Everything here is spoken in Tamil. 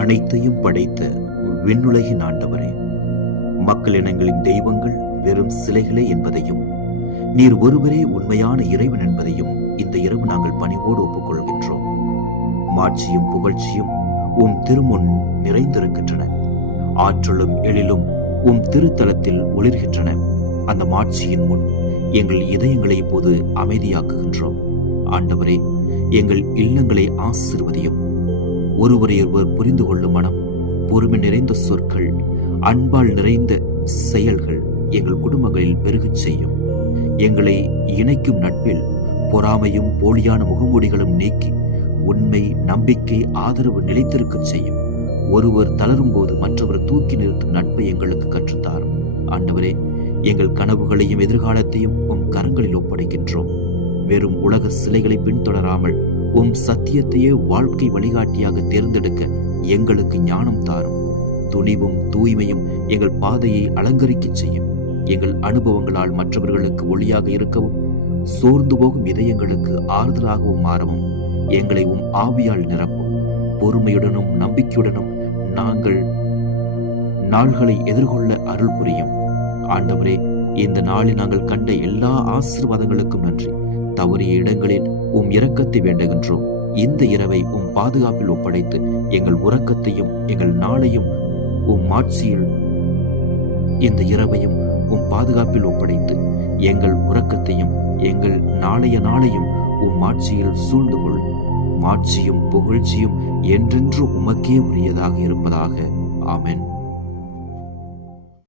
அனைத்தையும் படைத்த விண்ணுலகின் ஆண்டவரே, மக்கள் இனங்களின் தெய்வங்கள் வெறும் சிலைகளே என்பதையும், நீர் ஒருவரே உண்மையான இறைவன் என்பதையும் இந்த இரவு நாங்கள் பணிவோடு ஒப்புக்கொள்கின்றோம். மாட்சியும் புகழ்ச்சியும் உம் திருமுன் நிறைந்திருக்கின்றன. ஆற்றலும் எழிலும் உம் திருத்தலத்தில் ஒளிர்கின்றன. அந்த மாட்சியின் முன் எங்கள் இதயங்களை இப்போது அமைதியாக்குகின்றோம். ஆண்டவரே, எங்கள் இல்லங்களை ஆசீர்வதியும். ஒருவரையொருவர் புரிந்து கொள்ளும் மனம், பொறுமை நிறைந்த சொற்கள், அன்பால் நிறைந்த செயல்கள் எங்கள் குடும்பங்களில் பெருகச் செய்யும். எங்களை இணைக்கும் நட்பில் பொறாமையும் போலியான முகமூடிகளும் நீக்கி உண்மை, நம்பிக்கை, ஆதரவு நிலைத்திருக்கச் செய்யும். ஒருவர் தளரும் போது மற்றவர் தூக்கி நிறுத்தும் நட்பை எங்களுக்கு கற்றுத்தாரும். ஆண்டவரே, எங்கள் கனவுகளையும் எதிர்காலத்தையும் உம் கரங்களில் ஒப்படைக்கின்றோம். வெறும் உலக சிலைகளை பின்தொடராமல் உம் சத்தியத்தையே வாழ்க்கை வழிகாட்டியாக தேர்ந்தெடுக்க எங்களுக்கு ஞானம் தாரும். துணிவும் தூய்மையும் எங்கள் பாதையை அலங்கரிக்கச் செய்யும். எங்கள் அனுபவங்களால் மற்றவர்களுக்கு ஒளியாக இருக்கவும், சோர்ந்து போகும் இதயங்களுக்கு ஆறுதலாகவும் மாறவும் எங்களை உம் ஆவியால் நிரப்பும். பொறுமையுடனும் நம்பிக்கையுடனும் நாங்கள் நாள்களை எதிர்கொள்ள அருள் புரியும். ஆண்டவரே, இந்த நாளில் நாங்கள் கண்ட எல்லா ஆசீர்வாதங்களுக்கும் நன்றி. தவறிய இடங்களில் உம் இரக்கத்தை வேண்டுகின்றோம். இந்த இரவை உம் பாதுகாப்பில் ஒப்படைத்து எங்கள் உறக்கத்தையும் எங்கள் நாளையும் உம் ஆட்சியில் இந்த இரவையும் உம் பாதுகாப்பில் ஒப்படைத்து எங்கள் உறக்கத்தையும் எங்கள் நாளையும் உம் ஆட்சியில் சூழ்ந்து கொள். மாட்சியும் புகழ்ச்சியும் என்றென்றும் உமக்கே உரியதாக இருப்பதாக. ஆமென்.